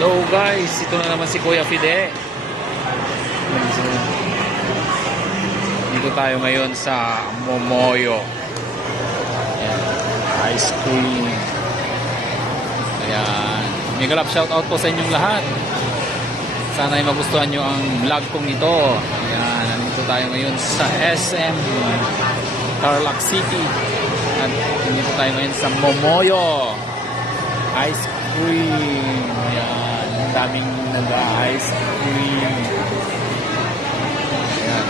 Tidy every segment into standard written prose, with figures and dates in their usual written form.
Hello guys, ito na naman si Kuya Fide. So, dito tayo ngayon sa Momoyo. Ayan, ice cream. Ayan, mega love shoutout po sa inyong lahat. Sana ay magustuhan nyo ang vlog kong ito. Ayan, nandito tayo ngayon sa SM Tarlac City. At nandito tayo ngayon sa Momoyo ice cream. Ayan, ang daming nag-ice cream. Ayan.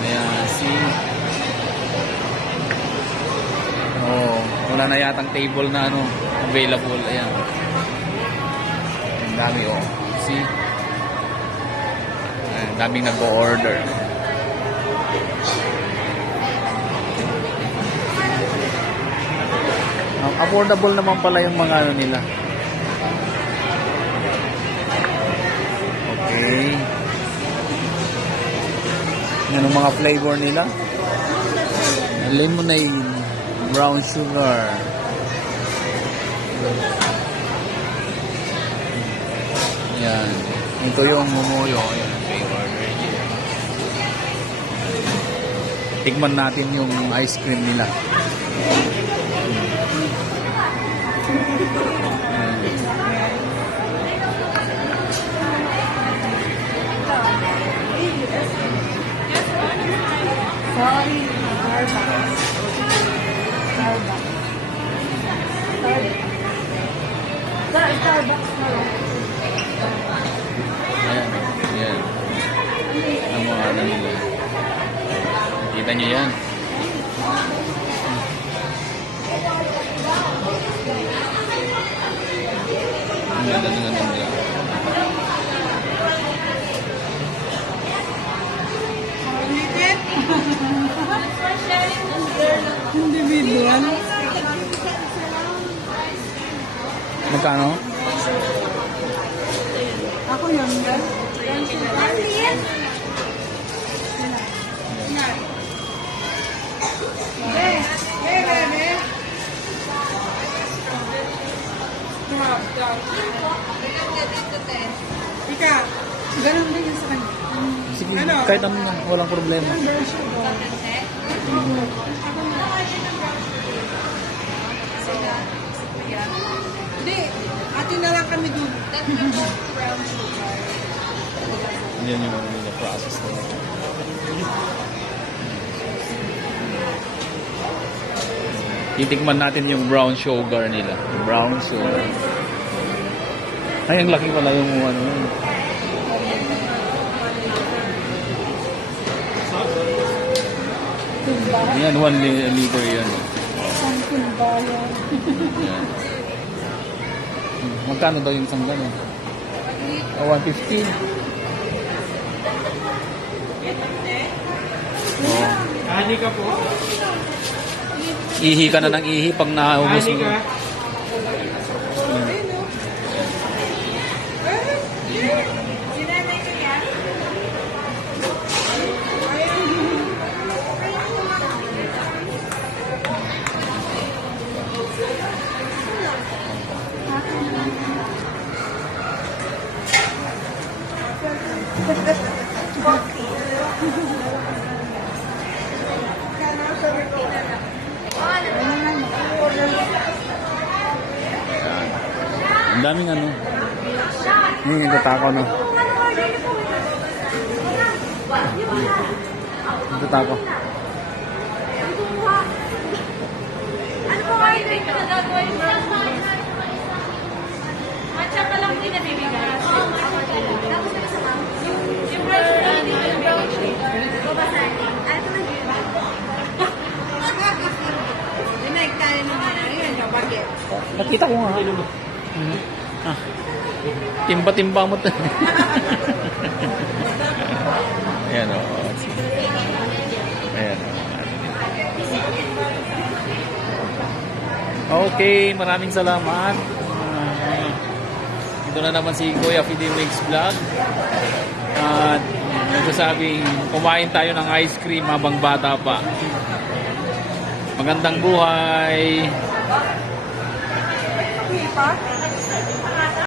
Ayan, see? Oh, wala na yatang table na available. Ayan. Ang dami, oh. See? Ayan, daming nag-o-order. Affordable naman pala yung mga nila. Okay. Yan ang mga flavor nila. Lemonade, brown sugar. Yan. Ito yung Momoyo. Yan, flavor. Tikman natin yung ice cream nila. Sorry, Starbucks na lang. Ayan, ayan. Ang mga ano nila. Kita nyo yan. Ang ganda ng ano nila. Individual. Magkano? Ako yun, girl. Ika, ganun din yung sa kanya. Sige, kahit ano na, walang problema. Hindi, atin na lang kami dun. Yan yung ano nila, process nila. Titikman natin yung brown sugar nila. Brown sugar. Ay, ang laki pala yung ano. Yan, 1 liter yan. Yan. Magkano daw yung isang gano'n? 150. Oh. Ani ka po? Ihi ka na ng ihi pag naubos Ani mo. ka? Ang daming ano. Hindi nagtatakaw no. Nagtatakaw. Ano po kayo din na gagawin? Matcha pa lang din nabibigay. Oo, matcha pa lang. Tapos may isa yung brown sugar din, yung brown sugar. Babasahin. Ano na yun? Dinag tayo naman na yun, kapagit. Nakita ko nga. Ah. Timba-timba mo to. Ayan o. Ayan o. Okay, maraming salamat. Ito na naman si Kuya Fide Makes Vlog. At nagsasabing kumain tayo ng ice cream habang bata pa. Magandang buhay. Pa?